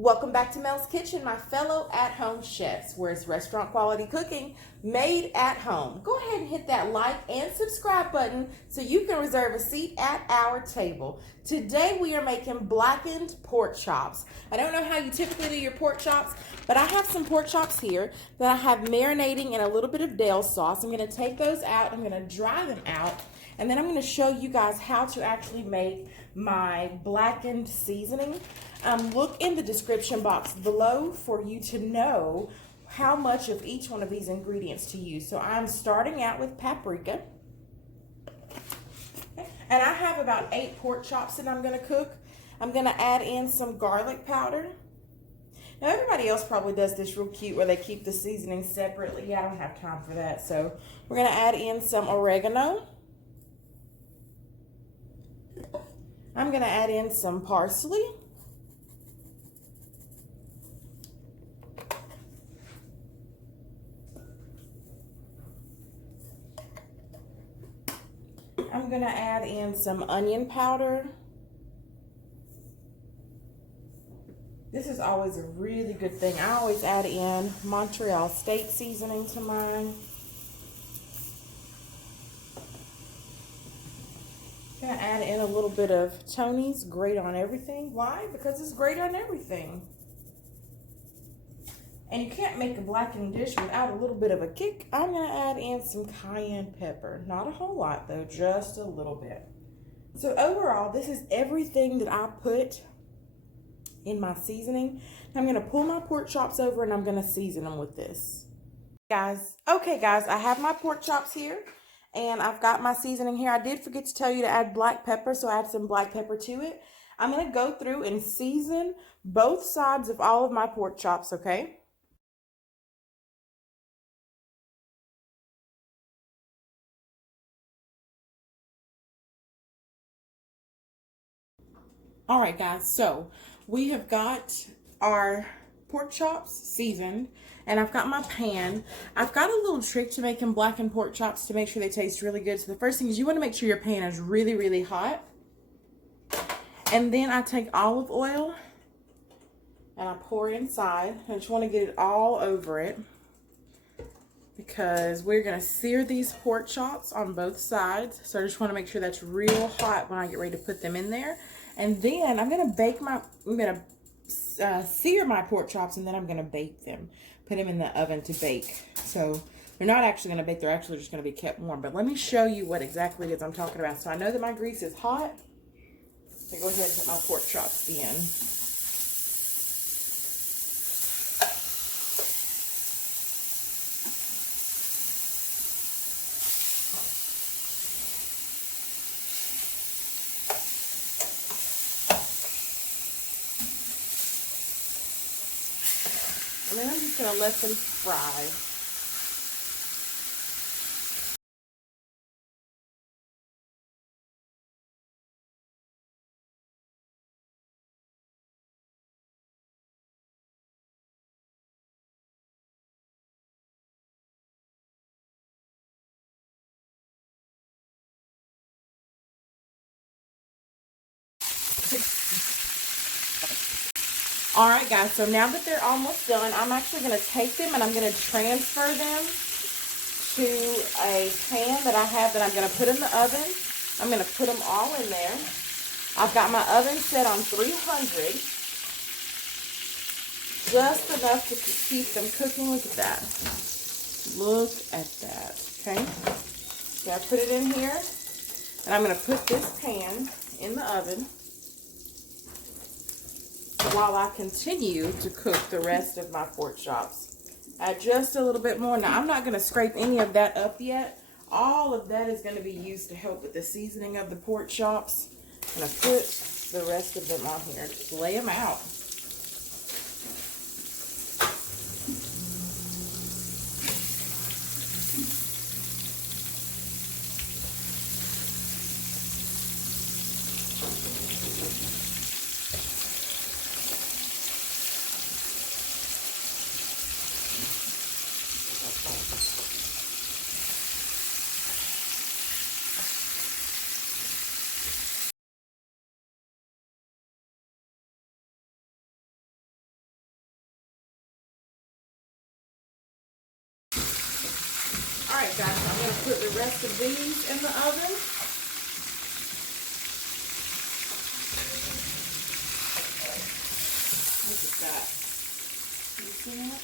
Welcome back to Mel's Kitchen, my fellow at-home chefs, where it's restaurant quality cooking made at home. Go ahead and hit that like and subscribe button so you can reserve a seat at our table. Today we are making blackened pork chops. I don't know how you typically do your pork chops, but I have some pork chops here that I have marinating in a little bit of Dale sauce. I'm going to take those out, I'm going to dry them out, and then I'm going to show you guys how to actually make my blackened seasoning. Look in the description box below for you to know how much of each one of these ingredients to use. So I'm starting out with paprika. And I have about 8 pork chops that I'm going to cook. I'm going to add in some garlic powder. Now everybody else probably does this real cute where they keep the seasoning separately. Yeah, I don't have time for that. So we're going to add in some oregano. I'm going to add in some parsley. I'm going to add in some onion powder. This is always a really good thing. I always add in Montreal steak seasoning to mine. I'm going to add in a little bit of Tony's Great on Everything. Why? Because it's great on everything. And you can't make a blackened dish without a little bit of a kick. I'm going to add in some cayenne pepper. Not a whole lot though, just a little bit. So overall, this is everything that I put in my seasoning. I'm going to pull my pork chops over and I'm going to season them with this. Okay guys, I have my pork chops here and I've got my seasoning here. I did forget to tell you to add black pepper, so I add some black pepper to it. I'm going to go through and season both sides of all of my pork chops, okay? All right, guys, so we have got our pork chops seasoned, and I've got my pan. I've got a little trick to making blackened pork chops to make sure they taste really good. So the first thing is you want to make sure your pan is really, really hot. And then I take olive oil and I pour it inside. I just want to get it all over it because we're going to sear these pork chops on both sides. So I just want to make sure that's real hot when I get ready to put them in there. And then I'm going to sear my pork chops, and then I'm going to bake them. Put them in the oven to bake. So they're not actually going to bake, they're actually just going to be kept warm. But let me show you what exactly it is I'm talking about. So I know that my grease is hot. So go ahead and put my pork chops in. And then I'm just going to let them fry. All right, guys, so now that they're almost done, I'm actually going to take them and I'm going to transfer them to a pan that I have that I'm going to put in the oven. I'm going to put them all in there. I've got my oven set on 300, just enough to keep them cooking. Look at that. Look at that, okay? So I put it in here, and I'm going to put this pan in the oven while I continue to cook the rest of my pork chops. Add just a little bit more. Now, I'm not going to scrape any of that up yet. All of that is going to be used to help with the seasoning of the pork chops. I'm going to put the rest of them on here. Just lay them out. right, guys, I'm going to put the rest of these in the oven. Look at that. You see that?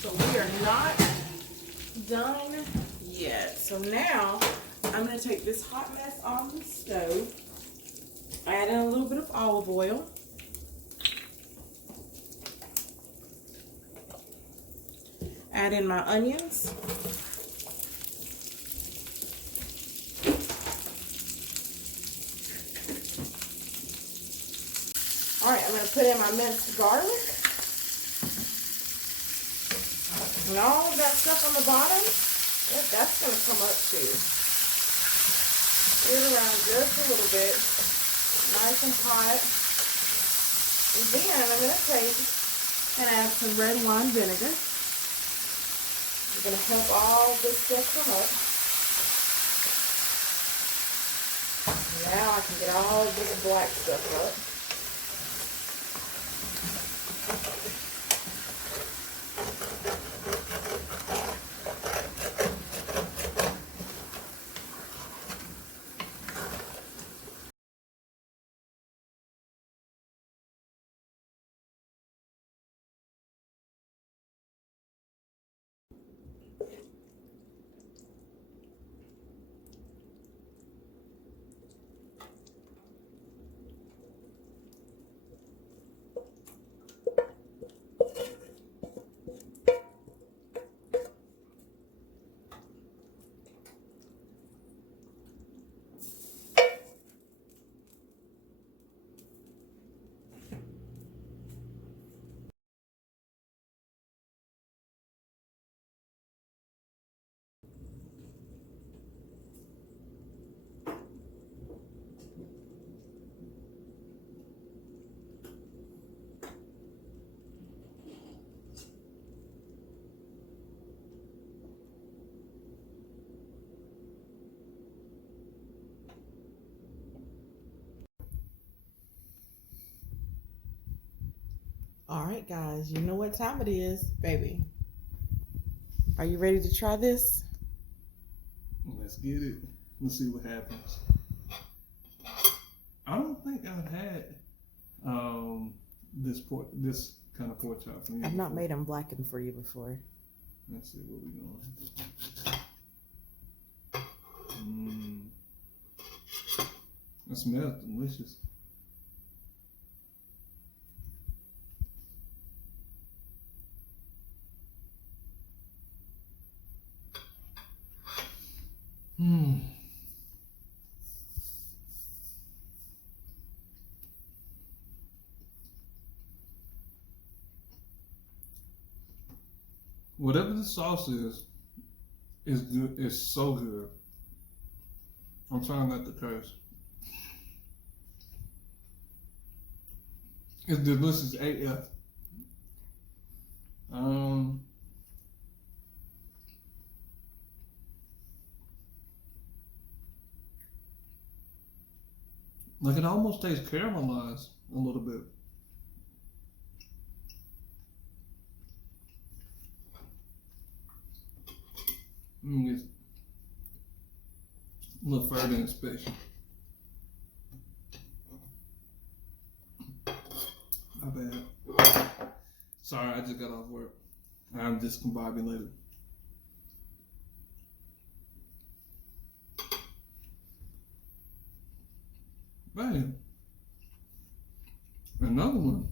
So we are not done yet. So now I'm going to take this hot mess on the stove, add in a little bit of olive oil, add in my onions, all right, I'm going to put in my minced garlic. And all of that stuff on the bottom, that's going to come up too. Stir it around just a little bit, nice and hot. And then I'm going to take and add some red wine vinegar. I'm going to help all this stuff come up. Now I can get all this black stuff up. All right, guys, you know what time it is, baby. Are you ready to try this? Let's get it. Let's see what happens. I don't think I've had this kind of pork chop from you. I've not made them blackened for you before. Let's see what we're doing. It smells delicious. Whatever the sauce is good. It's so good. I'm trying not to curse. It's delicious AF. Like it almost tastes caramelized a little bit. It's a little further inspection. My bad. Sorry, I just got off work. I'm discombobulated. Bam. Another one.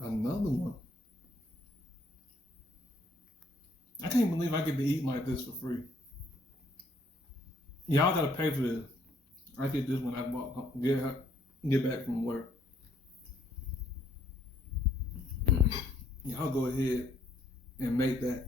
Another one. I can't believe I get to eat like this for free. Y'all gotta pay for this. I get this when I get back from work. Y'all go ahead and make that